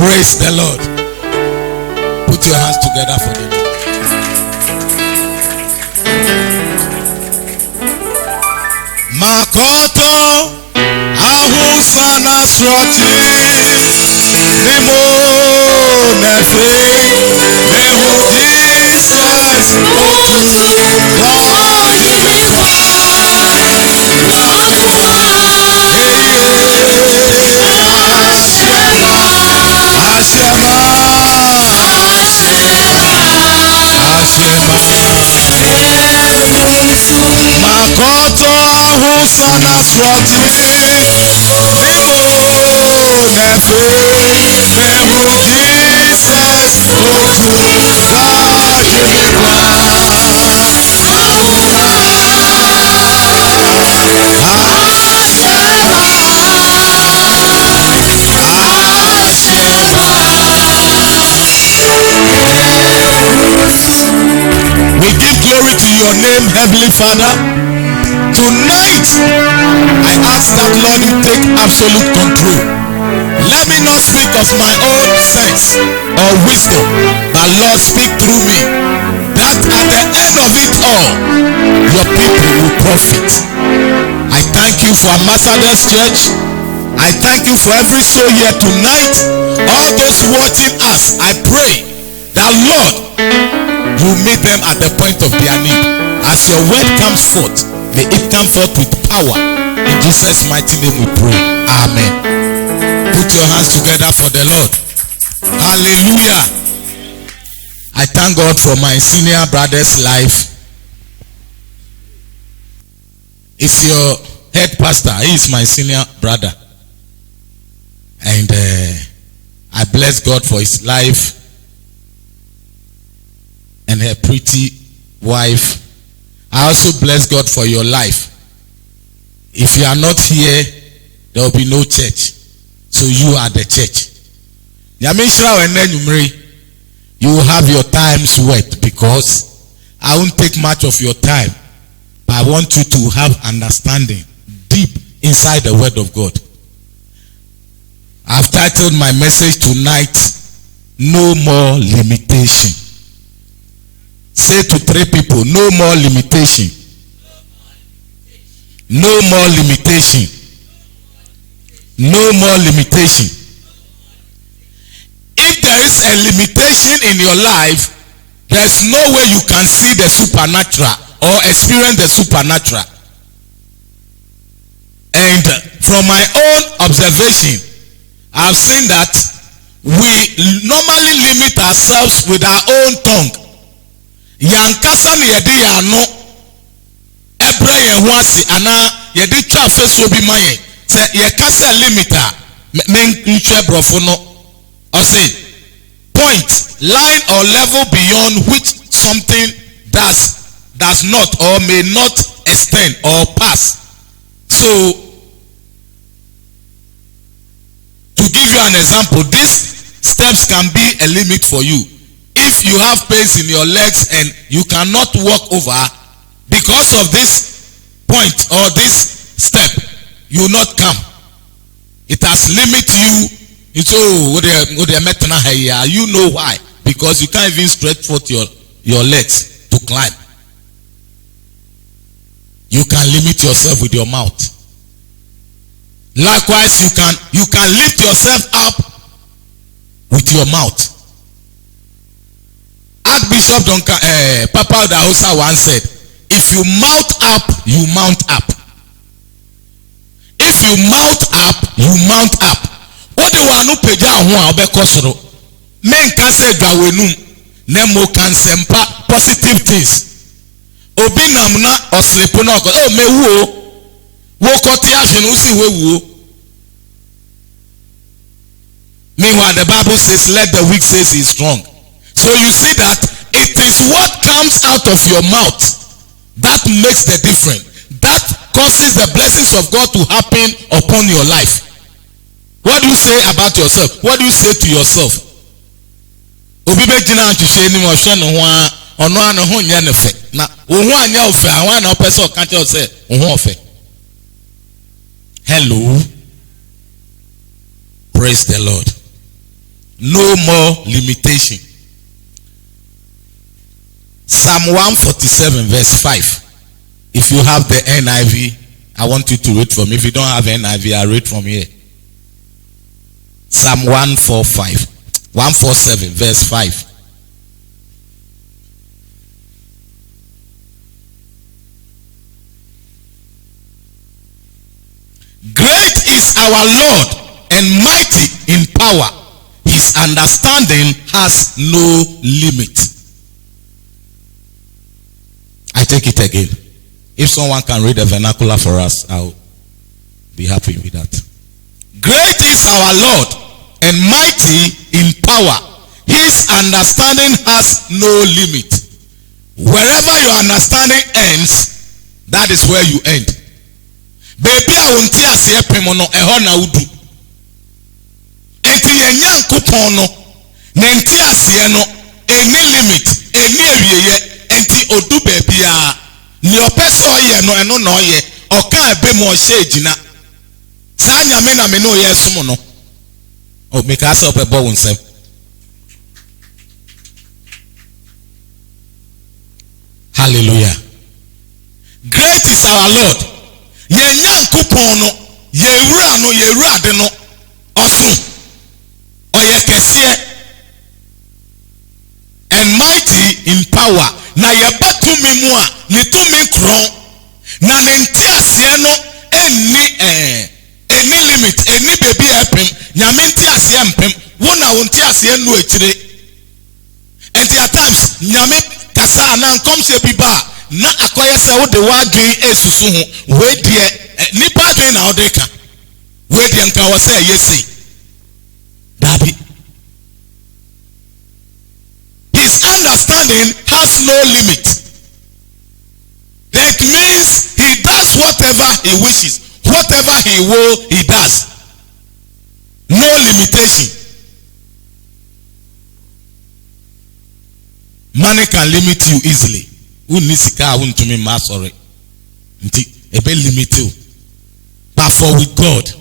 Praise the Lord. Put your hands together for the Lord. Makoto ahusana sroti nimo nefe nehu Jesus otu God Ashema Makoto ahusana sroti nimo nefe nehu Jesus otu God We give glory to your name, Heavenly Father. Tonight, I ask that Lord you take absolute control. Let me not speak of my own sense or wisdom, but Lord speak through me. That at the end of it all, your people will profit. I thank you for Ambassadors Church. I thank you for every soul here tonight. All those watching us, I pray that Lord, you meet them at the point of their need. As your word comes forth, may it come forth with power. In Jesus' mighty name we pray. Amen. Put your hands together for the Lord. Hallelujah. I thank God for my senior brother's life. It's your head pastor. He is my senior brother. And I bless God for his life and her pretty wife. I also bless God for your life. If you are not here, there will be no church. So you are the church. You will have your times wet, because I won't take much of your time. But I want you to have understanding deep inside the word of God. I've titled my message tonight, No More Limitation. Say to 3 people, no more limitation. No more limitation. No more limitation. If there is a limitation in your life, there's no way you can see the supernatural or experience the supernatural. And from my own observation, I've seen that we normally limit ourselves with our own tongue. Yankasa ni yedi ya no ebre ye ho ase ana yedi twa feso bi maye se ye kasa limiter men ntwe brofo no or say point, line or level beyond which something does not or may not extend or pass. So to give you an example, these steps can be a limit for you. If you have pains in your legs and you cannot walk over, because of this point or this step, you will not come. It has limited you. It's you know why? Because you can't even stretch forth your legs to climb. You can limit yourself with your mouth. Likewise, you can lift yourself up with your mouth. Archbishop Papa Dahosa once said, if you mount up, you mount up. If you mount up, you mount up. What do you want to pay? Men can say Gawenum, Nemo can sempa positive things. Obinamna or sleponoko. Oh, me wo kotiashin usi wo. Meanwhile, the Bible says, let the weak say he is strong. So you see that it is what comes out of your mouth that makes the difference. That causes the blessings of God to happen upon your life. What do you say about yourself? What do you say to yourself? Hello. Praise the Lord. No more limitation. Psalm 147 verse 5. If you have the NIV, I want you to read from me. If you don't have NIV, I'll read from here. Psalm 147 verse 5. Great is our Lord and mighty in power. His understanding has no limit. I take it again. If someone can read the vernacular for us, I'll be happy with that. Great is our Lord and mighty in power. His understanding has no limit. Wherever your understanding ends, that is where you end. Baby, I won't tear see pemono ehona udu. Enti yenyan kupono nenti asie no any limit any awieye enti odu baby a ni opeso ye no eno no ye oka ebe mo hye ejina sa nyame na me no ye som no o make us up ebo wonsem. Hallelujah. Great is our Lord. Yenyan kupon no yewura no yewurade no osun oye kese and mighty in power. Na yebatumi mu a ne tumi kron na ne ntiasie no any limit any baby epem nyame ntiasie mpem wona wo ntiasie no ekire. And at times nyame kasa na nkom se biba na akoye se wo de wadwen esusu ho we de nipa dwen na odeka we de nka wo se yesi dabi. His understanding has no limit. That means he does whatever he wishes, whatever he will he does. No limitation. Money can limit you easily. Unisika untumi ma sorry. Nti ebe limit you. But for with God,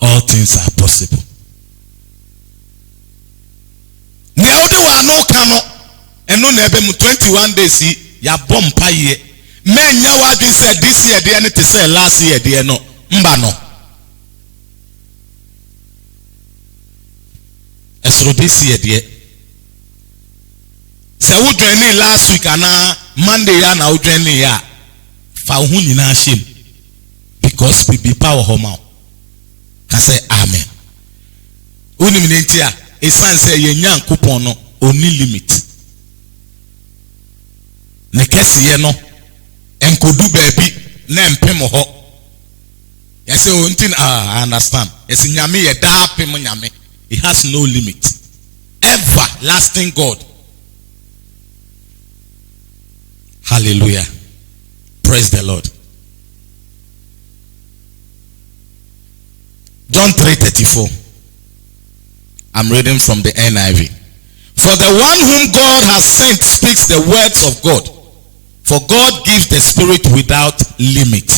all things are possible. Neode wa no kano eno na ebe mu 21 days ya bompa ye. Men nya wadin say this year dey anything say last year dey no mba no. Esro this year dey. Say we join last week ana Monday ya na we join ya fa hu nyina shame because we be power homa. Ka say amen. Uni mi ntia e san say ye nyankopon no oni limit. Ne kesiye no enkodu baby na mpem ho. You say untin I understand. Yes nyame ye da pem nyame. It has no limit. Everlasting God. Hallelujah. Praise the Lord. John 3:34. I'm reading from the NIV. For the one whom God has sent speaks the words of God. For God gives the Spirit without limit.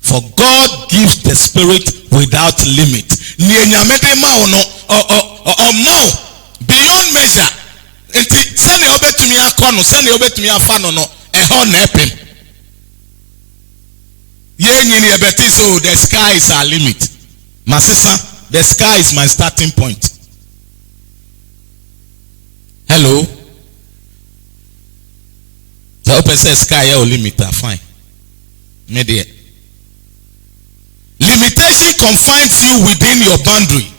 For God gives the Spirit without limit. Beyond measure. Send the obey to me a corner, send the obey to me a fan no. So the sky is our limit. My sister, the sky is my starting point. Hello? The open says sky or limit, fine. Media. Limitation confines you within your boundary.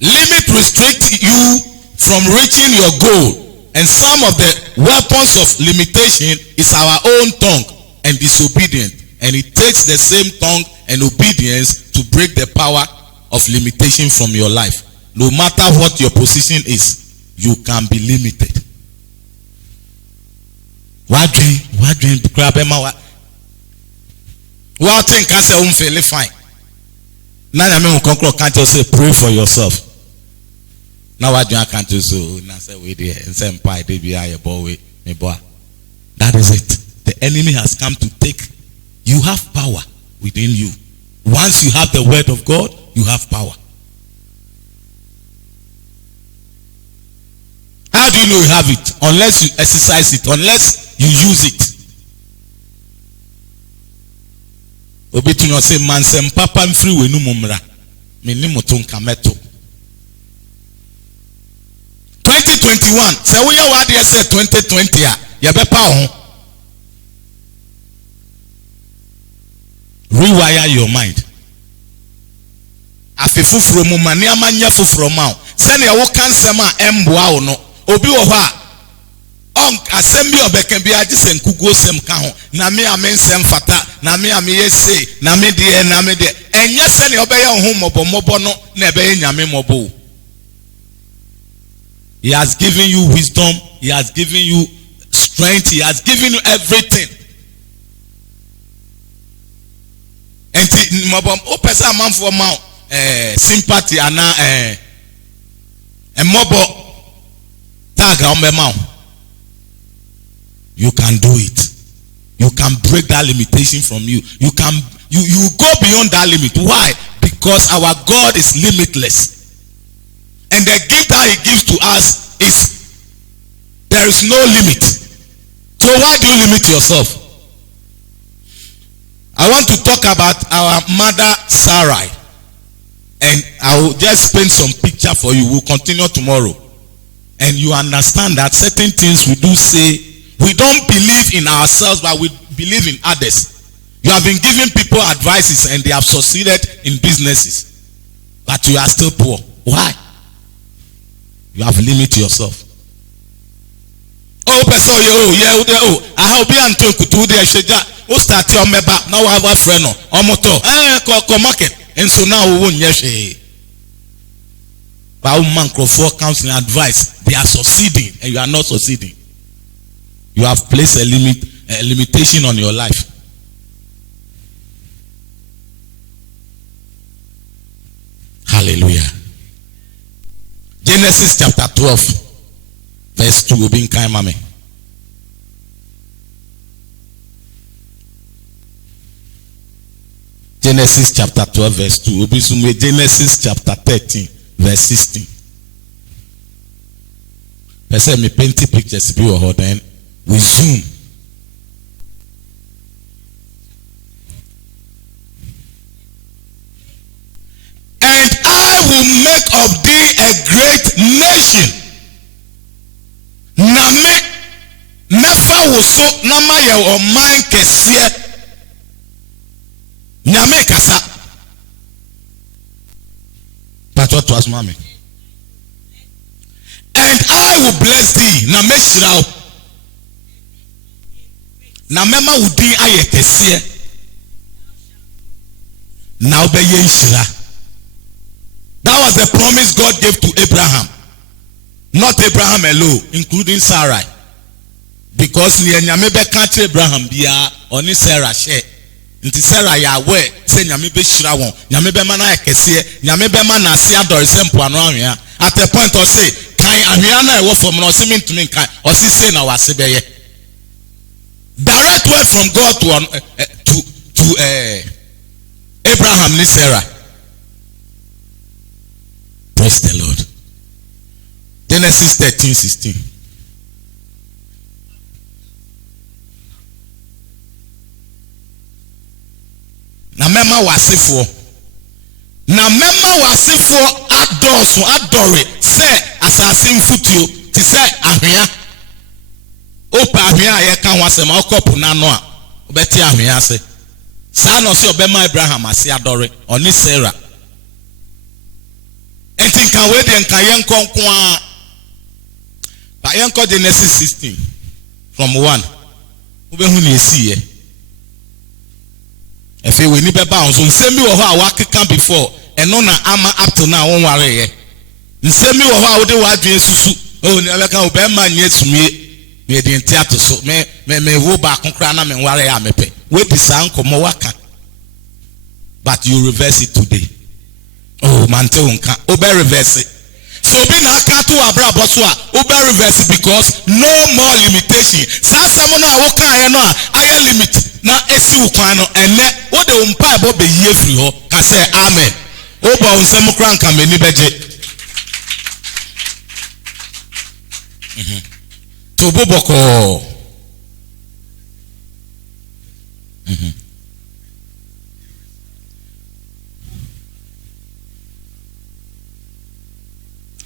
Limit restricts you from reaching your goal. And some of the weapons of limitation is our own tongue and disobedience. And it takes the same tongue and obedience to break the power of limitation from your life. No matter what your position is, you can be limited. What dream grab him out? What thing can say feel fine? Now I mean can't just say pray for yourself. Now what do I can't do so? Now say we there and say pie they be a boy me boy. That is it. The enemy has come to take. You have power within you. Once you have the word of God, you have power. do you know you have it? Unless you exercise it, unless you use it. Obi to not say man sem papa free we no mumra. Me ni moton kameto. 2021. Say we what they say 2020 ah. Ya be pa ho. Rewire your mind. Afi fufuro mu mani amanya fufuro ma o. Se na wo kansem a emboa wo no. Obi wo ho a on assembly obeken bi agi se nkuguo sem ka ho na me amensem fata na me yese na me de enye se ne obeye ho mobomobo no na ebeye nyame mobo. He has given you wisdom, he has given you strength, he has given you everything. And mobom o pesa man for ma sympathy ana mobo tag on be ma. You can do it. You can break that limitation from you. You go beyond that limit. Why? Because our God is limitless. And the gift that he gives to us is there is no limit. So why do you limit yourself? I want to talk about our mother Sarai. And I will just paint some picture for you. We'll continue tomorrow. And you understand that certain things we do say, we don't believe in ourselves, but we believe in others. You have been giving people advices and they have succeeded in businesses. But you are still poor. Why? You have limited yourself. Oh, person, I hope you and talk to the Sheja. Who start your member? Now I have a friend. Omoto. Market. And so now we won't yes. But man for counseling advice. They are succeeding and you are not succeeding. You have placed a limitation on your life. Hallelujah. Genesis chapter 12, verse 2. Genesis chapter 12, verse 2. Genesis chapter 13, verse 16. Person me painting pictures be or then. We zoom. And I will make of thee a great nation. Na me mefa wo so na ma ye o man kese. Nyame kasa. But what was mommy? And I will bless thee. Na me shira. Na mema udi aye kese. Na obeye nshira. That was the promise God gave to Abraham. Not Abraham alone, including Sarai. Because ni nyame be catch Abraham bia oni Sarah share. Nti Sarah ya we say nyame be shira won. Nyame be ma na kese, nyame be ma na ase adore sempo ano anwea. At the point of say, kan anwea na e wo from no se mintumi kan. O si say na wase be ye. Direct word from God to Abraham ni Sarah. Praise the Lord. Genesis 13:16. Na mema wasifo. Na mema wasifo adore se assassin futuo ti se ahwea. Opa ahwea ye kan wasema okopu na no a obeti ahwea se. Sa no se obema Abraham ase adore oni Sarah. And think can wait and can young but young Genesis 16 from 1. Ube who you see if we need a bounce on send me or how I can before and no na ama up to now on worry. Send me or how they were doing susu. Oh, never can obey man yes me the theater so may go back on crana and worry am a pay. Wait the sound come waka. But you reverse it today. Oh, man, obey reverse it. So be na katu abra boswa obey reverse because no more limitation. Sa someone a woka aye no aye limit na esi ukwan no ene wo de umpa ebo be yie free ho ka say amen. Oba unsem kran ka mani beje. Tobo boko.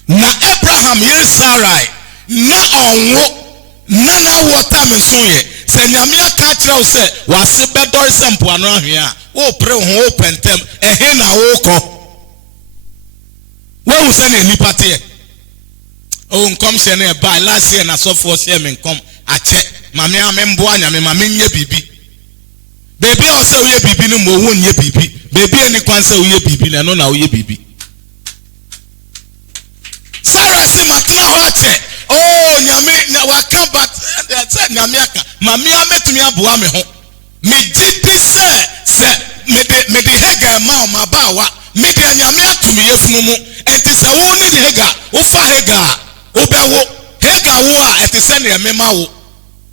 Na Abraham yere Sarai na onwo na water me so ye se nyame aka kire wo se wase bedor se mpoano ahwe a wo pre ho wo pentem ehe na wo kọ wo se na nipa te o nkom se na ba last year na so for share me nkom ache mame amembo anyame mame nye bibi baby o se wo ye bibi no mo wo nye bibi baby eni kwan se wo ye bibi na no na wo ye bibi Sarah si matna hoche oh nyame na waka but say nyame aka mame ametumi aboa me ho me gidi se me de hega ma ma bawa me de nyame atumi yefunu mu enti se wo ni de hega wo fa hega wo bewo hega wo a enti se na me ma wo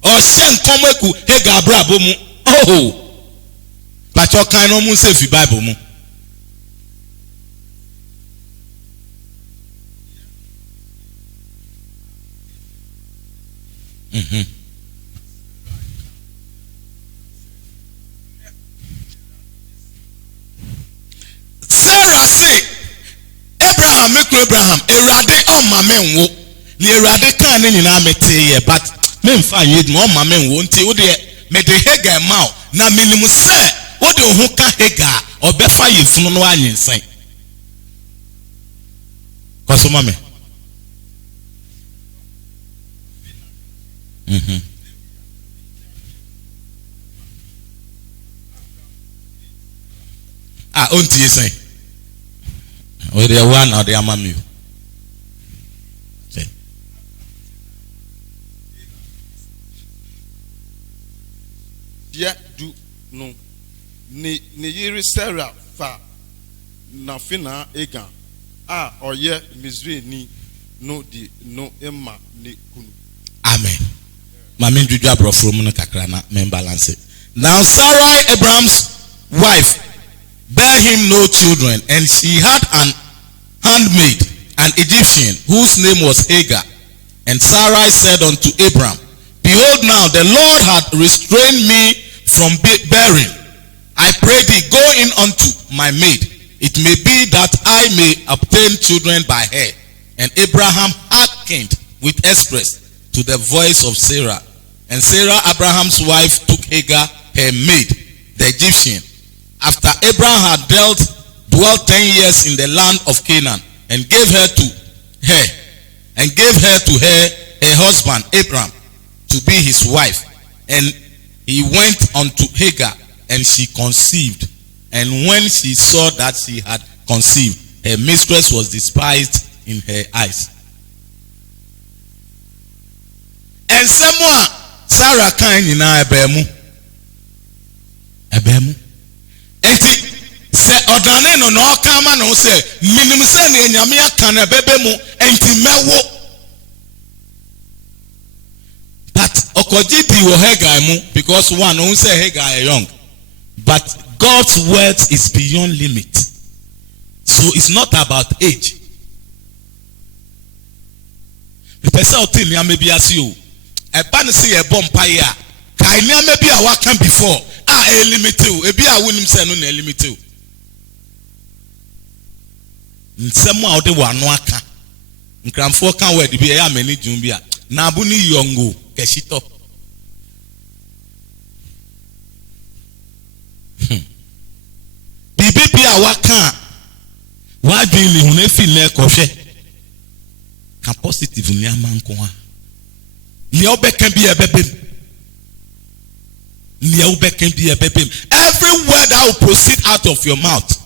o hye nkom eku hega brabo mu oh but you kan no mu se fi bible mu Sarah say Abraham make Abraham erade on ma menwo ni erade kan ni nyina mete but me mfa yed no ma menwo nti wo de me de hega ma na minimu se wo de ho ka hega obefa yefunu no anyensan kwaso ma me onti yesen o de one or the amami dia du no ne yiri Sarah fa na fina ega oye Misraimi no di no emma ne kunu. Amen. Mami juju abrofo mu no kakra na men balance it. Now Sarai, Abraham's wife, bare him no children, and she had an handmaid, an Egyptian, whose name was Hagar. And Sarai said unto Abram, behold, now the Lord had restrained me from bearing. I pray thee, go in unto my maid. It may be that I may obtain children by her. And Abraham hearkened with express to the voice of Sarah. And Sarah, Abraham's wife, took Hagar, her maid, the Egyptian, after Abraham had dwelt 10 years in the land of Canaan, and gave her to her husband Abram to be his wife. And he went unto Hagar, and she conceived. And when she saw that she had conceived, her mistress was despised in her eyes. And someone Sarah kan nyina ebemu enti se odane no no kama no se minim se na nyame aka na bebe mu enti mewo but okoji di wo Hagar mu because one who say Hagar young but God's word is beyond limit, so it's not about age. The person who tell me I may be as you eba ne se ye bom pa ya kai ni amabi a waka before limite ebi a wonim se no na limite nsem a ode wano aka nkramfo kan word bi ya mani djum bi a na abu ni yongo keshito bibi a waka wa dwin ni hu na fi na ekohwe ka positive ni amanko a every word that will proceed out of your mouth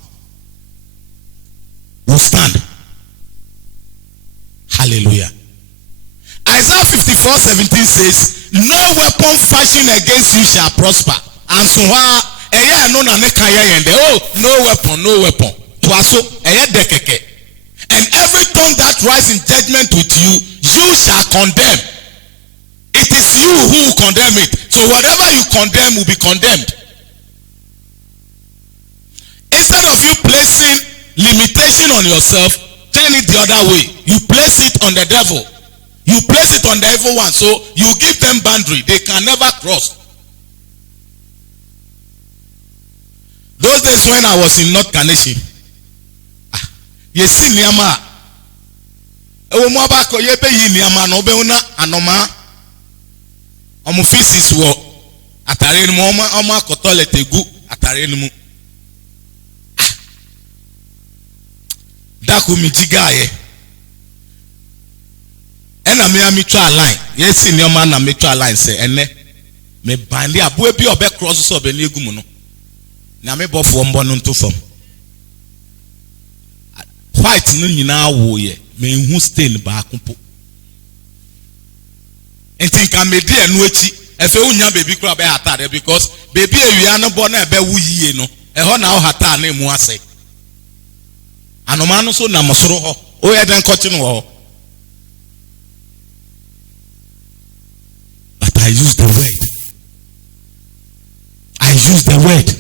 will stand. Hallelujah. Isaiah 54:17 says, no weapon fashioned against you shall prosper. And so no weapon. And every tongue that rises in judgment with you, you shall condemn. It is you who will condemn it. So whatever you condemn will be condemned. Instead of you placing limitation on yourself, turn it the other way. You place it on the devil. You place it on the evil one, so you give them boundary. They can never cross. Those days when I was in North Carnation, you see Niama. Omabako yebe yi Niama no be una anoma. Omo physics wo atare mu oma toilet egu atare mu. Daku mi jigaye. Ena me amitwa line. Yes ni Niama na mitwa line say ene me bandi abo bi obe cross so be ni egu mu no. Na me bofo mbo no nto fam. White no nyina wo ye me hu stain ba akompo. Enti kan me die enu echi efe unya baby kura be hata because baby ewia no bo na ebe wu yie no e ho na o hata na emu ase. Anoma no so na mosoro ho o ye den kochi no ho. But I use the word. I use the word.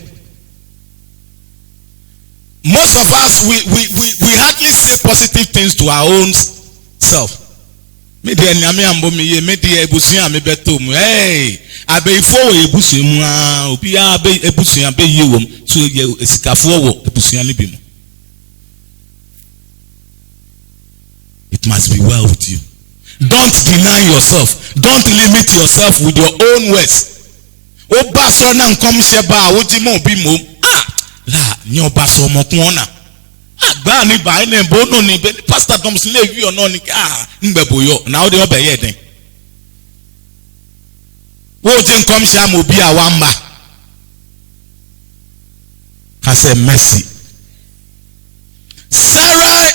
Most of us, we hardly say positive things to our own self. Hey, it must be well with you. Don't deny yourself. Don't limit yourself with your own words. La nyoba so mokuona agba ni ba ni bono ni be pastor Thompson le wi ono ni ngbeboyo na o de obeye den wo je nkom sha mo bi awamba ka say mercy. Sarah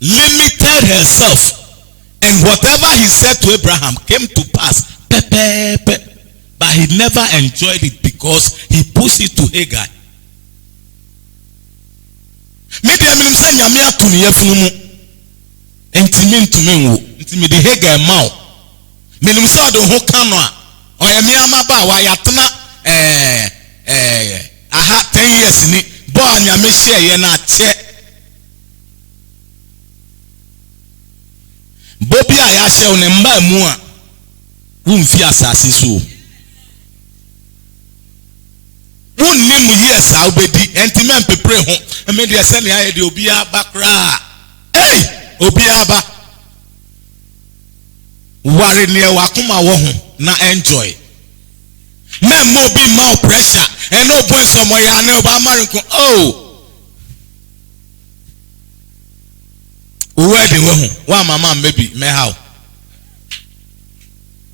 limited herself, and whatever he said to Abraham came to pass, but he never enjoyed it because he pushed it to Hagar. Maybe I mean say nyame atuni yefunu mu entimi ntumi wo ntimi de Hagar mawo menim say do ho kano a oyemi amaba wa yatena aha 10 years ni bo nyame hye ye na che bobi a ya hye ne mba mu a wumfi asase so wunnim years a obedi entimi empepre ho me de send ya de obi aba kra hey obi aba ware ne wakoma wo ho na enjoy me mo bi ma pressure and no point somewhere ya na oba marinko wedding wo ho wa mama maybe me how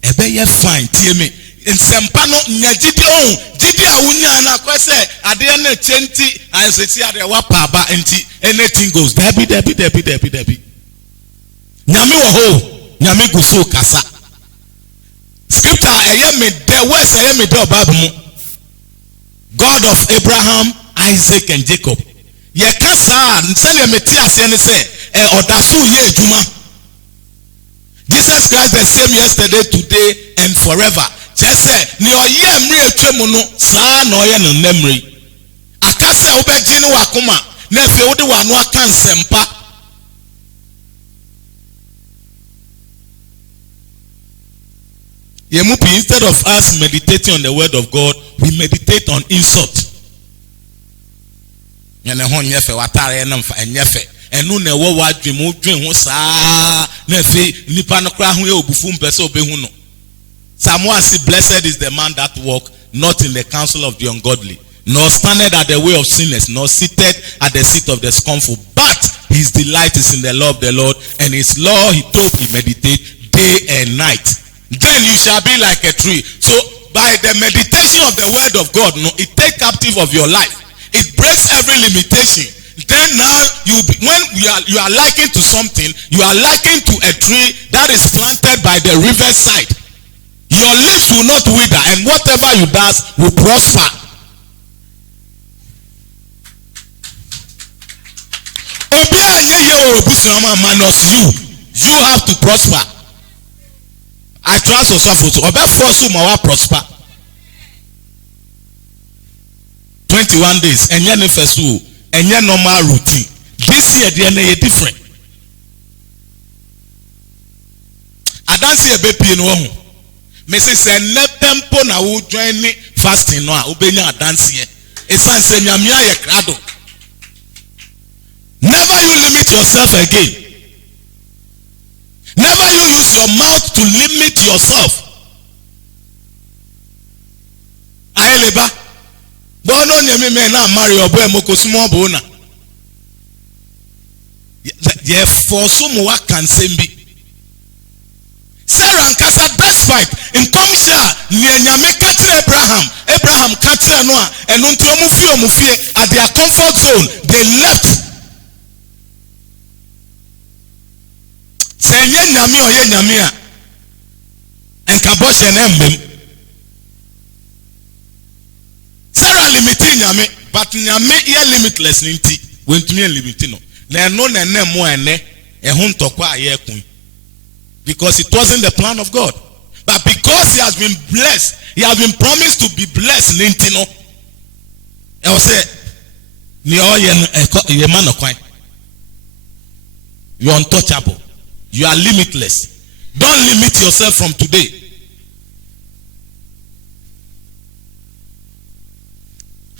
ebe ye fine tie me nsempa no nyagidi gidi awunya na kwese ade na chenti ayeseti ade wa paba enti anything goes debi nyame wo ho nyame guso kasa scripture eye me the words eye me the bible mu God of Abraham, Isaac and Jacob ye kasa nsele meti ase ne se odaso ye ejuma. Jesus Christ the same yesterday, today and forever. Just ni oye mri etwemu no saa na oye no nemri akase obeji ni wakoma na efe wode wano aka nsempa. Yemupi, instead of us meditating on the word of God, we meditate on insult. Yene ho nyefe watare na mfa enyefe enu na ewo wadwem dwen ho saa na efe nipa no kra ho e obufu mpese obehu no. Someone say, blessed is the man that walk not in the counsel of the ungodly, nor standeth at the way of sinners, nor seated at the seat of the scornful, but his delight is in the law of the Lord, and his law he meditate day and night. Then you shall be like a tree. So by the meditation of the word of God, it takes captive of your life. It breaks every limitation. Then now when you are likened to something, you are likened to a tree that is planted by the riverside. Your leaves will not wither, and whatever you do will prosper. You have to prosper. I trust yourself to force you prosper. 21 days, and you're first and you're normal routine. This year, they are different. adanse ebe pie no ho me say ne tempo na wo join ni fasting no a obenya adanse esan say nyame aye krado. Never you limit yourself again. Never you use your mouth to limit yourself. Ayeleba bono nyame me na marry obo emoko sumo bo na ye for some wa kan sembi Sarah and Kasa despite in commission near nyame ka kire Abraham ka kire no a eno nti omu fie at their comfort zone they left. Say ye nyame oye nyame a enka bo hye na mbem. Sarah limiting nyame but nyame ye limitless nti wentumi limit no na eno na ene mo ene ehun ntokwa aye kun because it wasn't the plan of God, but because he has been blessed, he has been promised to be blessed nti no e o say ni o ye man okwan. You are untouchable, you are limitless. Don't limit yourself from today.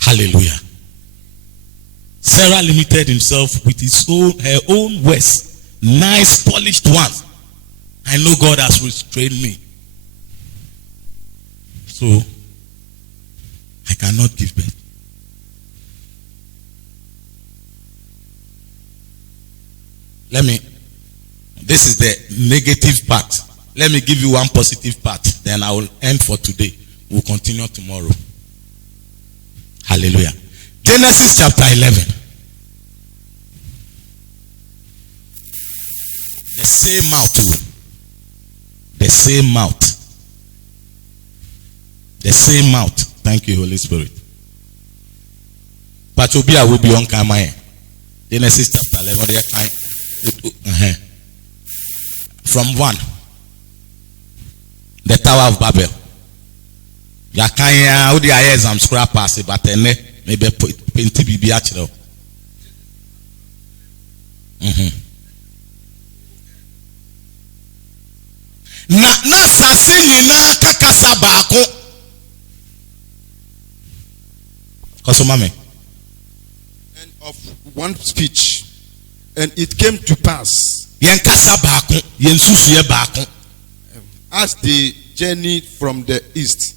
Hallelujah. Sarah limited himself with her own words, nice polished ones. I know God has restrained me, so I cannot give birth. This is the negative part. Let me give you one positive part, then I will end for today. We'll continue tomorrow. Hallelujah. Genesis chapter 11. The same mouth. The same mouth. The same mouth. Thank you, Holy Spirit. But Obia will be on camera. Genesis chapter 11. From 1. The Tower of Babel. Yakanya udi ayes am scrappers but ene maybe penti bibi achiro. Na sase nyina kakasa baako. Koso mame. And of one speech, and it came to pass Yen kasa baako, yen susuye baako. As they journeyed from the east,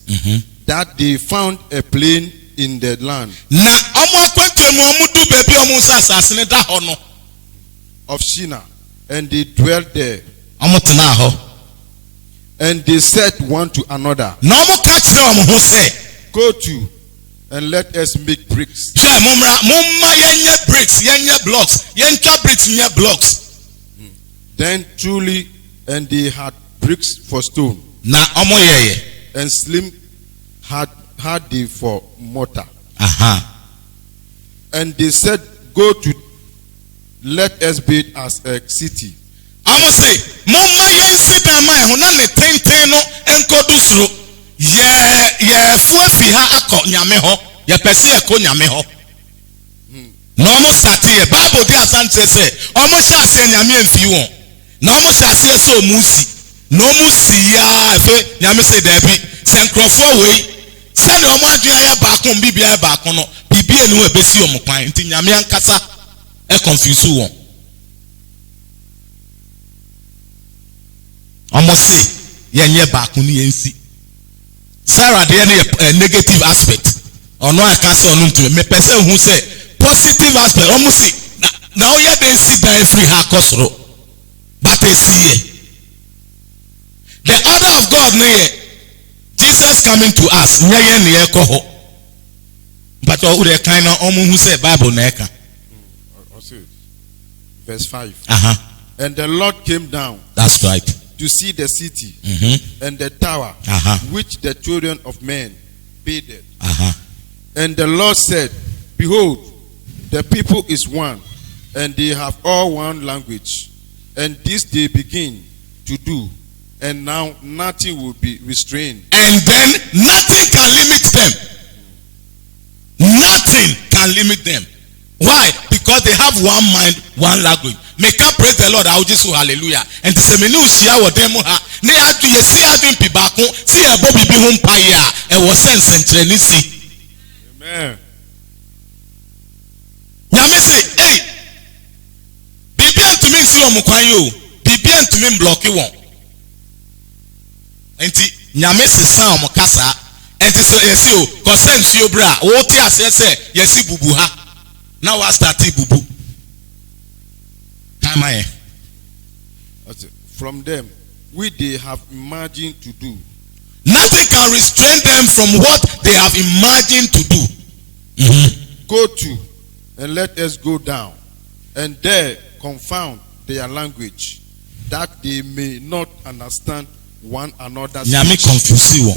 that they found a plain in the land Na omo akwantu mu omudu bebi omu sasase ne da ho no. of Shinar, and they dwelt there. Omo tena ho. And they said one to another, Na omo ka kire omo ho se, go to and let us make bricks. hwe mumma yenye bricks, yenye blocks, yenka bricks nye blocks. Then truly, and they had bricks for stone, Na omo yeye. and slim had they for mortar. And they said, go to, let us build as a city. Omo say, mumma yensi da mai ho na ne tenten no enkodu suro. Ye fuafi ha akọ nyame ho. Ye pese ye ko nyame ho. Na omo start here. Bible dey asante say, omo sha ase nyame emfi won. Na omo sha ase so musi. Na omo si ya efe nyame say debi. Se nkrofo wei. Se ne omo adwea ya baako bibia ya baako no. Bibia enu ebesi omo kwan. Nti nyame ankasa e confuse won. Omo say yenye baako ni yensi. Sarah dey any negative aspect. Ono aka say onu ntu me person who say positive aspect. Omo say na o ya den sit down free ha kosoro. But I see here. The order of God near Jesus coming to us. Nye ne ye ko ho. But o de kind na omo who say Bible na eka. Verse 5. And the Lord came down. That's right. To see the city and the tower which the children of men builded. And the Lord said, behold, the people is one, and they have all one language. And this they begin to do, and now nothing will be restrained. And then nothing can limit them. Nothing can limit them. Why? Because because they have one mind, one language. Make up praise the Lord. I will just say hallelujah. And the seminu shia wa demo ha. Ne adu ye si adu mpibako. Si e bobi bi humpa ya. E wo sense entrenisi. Amen. Nyame say, hey. Bibian to me si omu kwan yo. Bibian to me block won. Enti nyame se san omu kasa. Enti so yesi o. Consent si obra. O ti ase se yesi bubu ha. Now I start bubu. From them, they have imagined to do. Nothing can restrain them from what they have imagined to do. Mm-hmm. Go to and let us go down, and there confound their language, that they may not understand one another's speech. Nyame confuse you.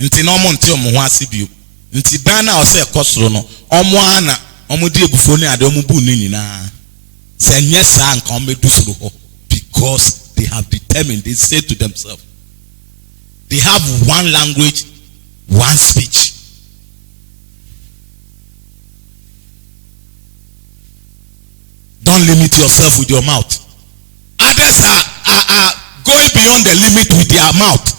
Nti no mo nti omo ho asibio. Nti dan na o se ekosoro no, omo ana, omo di ebufo ni ade omo bu ni nyina. Se nye sa nka omo du soro ho, because they have determined, they say to themselves, they have one language, one speech. Don't limit yourself with your mouth. Others are going beyond the limit with their mouth.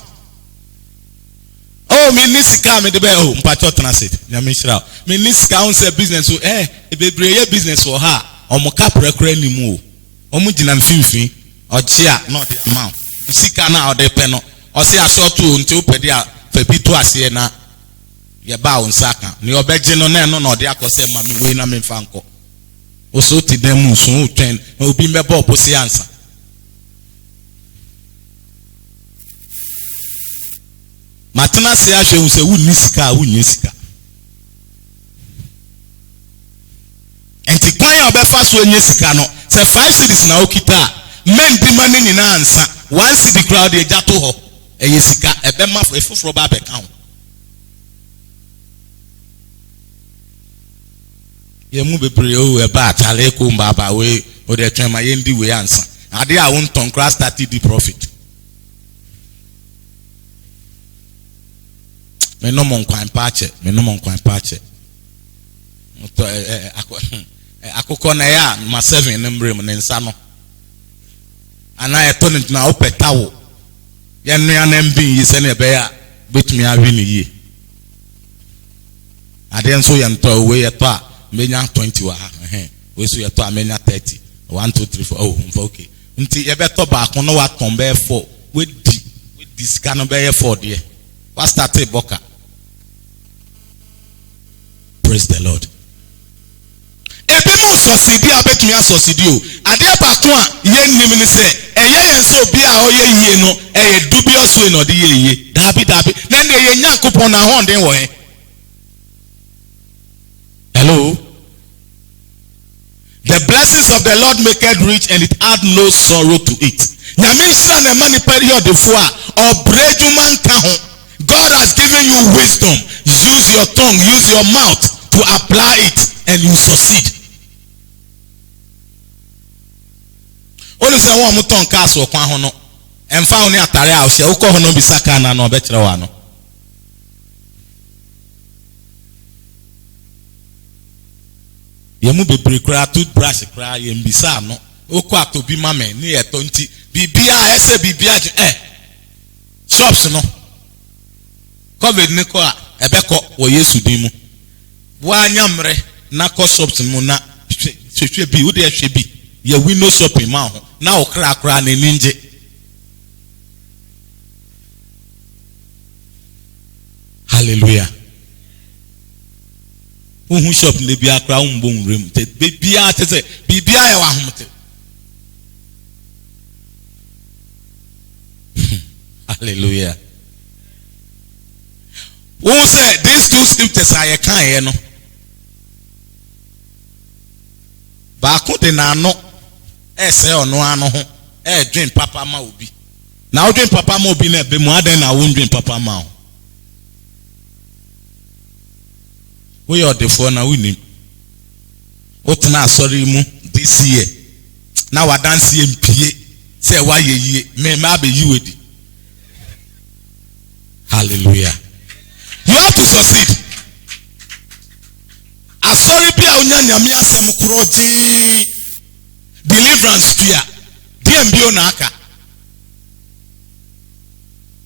Oh, me nisika me de be oh mpacho transit. Nyame shira. Me nisika on say business so bebreye business for her. Omo kapre kra nimu o. Omo gina mfimfin. Ochia not the amount. Sika na ode pe no. O se asoto nti o pede a fa bi to ase na ye ba on saka. Ni obeje no na no na ode akose ma me we na me mfa nko. Oso ti dem so o twen obi mbeba oposi ansa. Matana se ahwe hu se wu nisika wu nyesika. Enti kwan obefa so nyesika no se 5 cities na okita men di mani nyina ansa 1 city crowd e jato ho eyesika ebe ma efoforo ba be kan. Ye mu bebre o e ba atale ko mbaba we o de twen ma ye ndi we ansa. Ade a won ton crash 30 profit. Me no mon kwan pache. Akoko na ya ma 7 number mu nsa no. Ana eto ni na opeta wo. Ye nua na mbi yi se na ebe ya betumi awi ni yi. Ade nso ye nto we ye to a menya 20 wa ha. We so ye to a menya 30. 1 2 3 4 oh mfa okay. Nti ye beto ba ko no wa ton be 4. We di scan be 4 de. What started boka? Praise the Lord. Ebimo sosidi abetumi asosidi o. Ade abako a ye nim ni se eye yen so bi a oye yie no dubious way no de ye. Dabi. Na ne ye Nyankopon na ho den wo he. Hello. The blessings of the Lord make it rich and it add no sorrow to it. Nyame shira na mani period fo a obrejuman ka ho. God has given you wisdom. Use your tongue, use your mouth to apply it and you succeed. Only say one muton cast or kwan hono. And found near Tare house, you call hono bisaka na no betra wano. Yemu be breakra toothbrush cry and bisa no. Oko to be mame near 20. Bibia ese bibia shops no. COVID niko a ebeko wo Yesu din mu. Wa nyamre na ko shops mu na hwehwe bi wo de hwe bi ye window shopping ma ho na okra na ninje. Hallelujah. Who shop le bi akra umbo nrem te bibia te se bibia ye wa homte. Hallelujah. Who said these two scriptures are a kind no? Baako de na no say ono ano ho dream papa ma obi. Na dream papa ma obi na be mu adan na won dream papa ma. We are the phone na winim. Otna sorry mu this year. Na wa dance MPA say why ye me ma be you wedi. Hallelujah. You have to succeed. Asori bi a unya nyame asem kroji deliverance tua DMBO na aka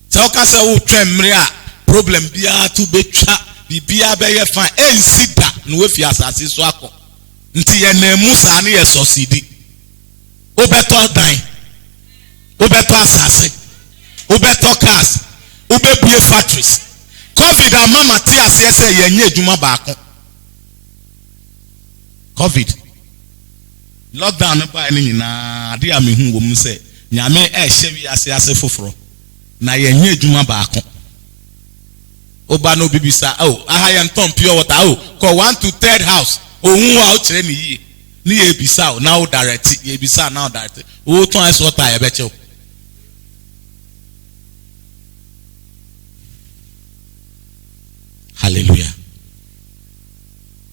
so ka se wo twemre a problem bia to betwa bibia be ye fan ensida no we fi asase so akọ nti ye na mu sa na ye succeed obeto dan obeto asase obeto cars obebue factories covid amama ti ase se ye nya edwuma baako covid lockdown ba ni nyina ade amehu wo mu se nyame ehye wi ase foforo na ye nya edwuma baako oba no bibisa aha ye nton pure water ko 1 to 3rd house ohun wa o kire ni yie ni ye bisa na o direct ye bisa na o direct o ton ice water ye be che hallelujah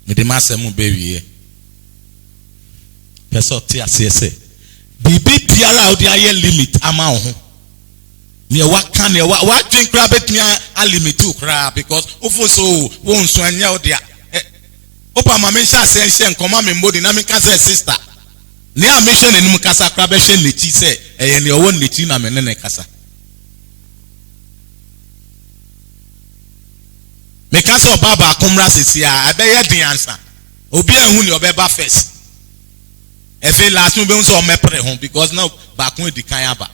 me de masemu be wiye person ti asese bibi biara o de aye limit ama ho me wa kan e wa drink kra betimi a limit kra because ofo so won so anya o de opa ma me sha se nche nkoma me mbodi na me ka se sister ne a me hwe nanim kasa kra be hwe nechi se eye ne owo nechi na me ne kasa me ka se obaba akomra sesi a be ye den ansa obi ehun ne obeba first efe last no be so o mepre ho because now ba kon edi kan aba.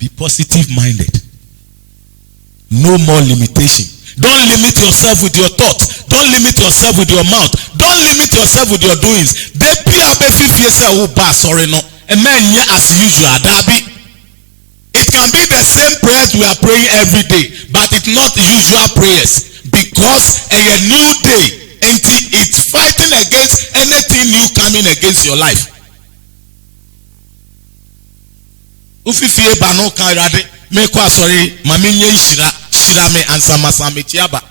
Be positive minded. No more limitation. Don't limit yourself with your thoughts. Don't limit yourself with your mouth. Don't limit yourself with your doings. They be a sorry no. A man as usual. It can be the same prayers we are praying every day, but it's not usual prayers because a new day and it's fighting against anything new coming against your life. Ufifie ba no kan rade me kwa sorry mame nye shira me ansama me tiaba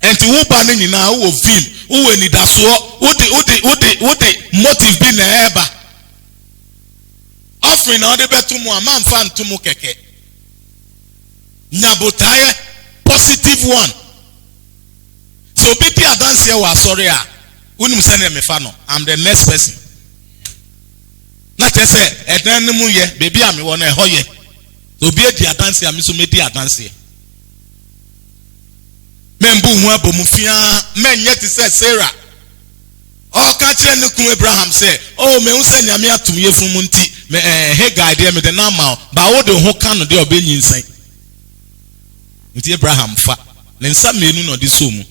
enti wo ba ne nyina wo film wo ni daso wo de motive bi na eba offering na de betumu amamfa ntumu keke nyabotaye positive one so biti adance here wa sorry a unum se na me fa no I'm the next person. Not just say, and then ye, baby, I'm one a hoye. To be a dear dance, I'm so many dance. Men boom, mufia, men yet is Sarah. Oh, catch Abraham say, oh, me send Yamia to me from Munti, hey, guy, dear me the Nama, but all the whole can of the obedience saying. With Abraham fat, then some men know this home.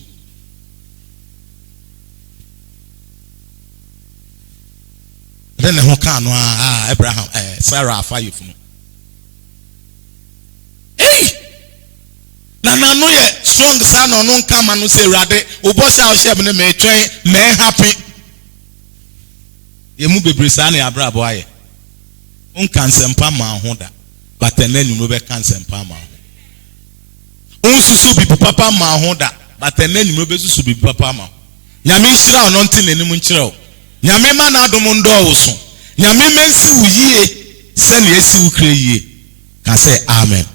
Then the whole Abraham, Sarah, fire from. Hey, na no ye strong son or no come and say rade. Ubosha shebne me train me happy. Ye mu bebresane abra boy. Cansempa ma honda, but then you know be cansempa ma. Susu bi papa ma honda, but then you know be susu bi papa ma. Nyame shira ononti nenim nchireo. Nyame ma na adom ndo oso. Nyame mensi wuye se na esi wukre yie. Ka say amen.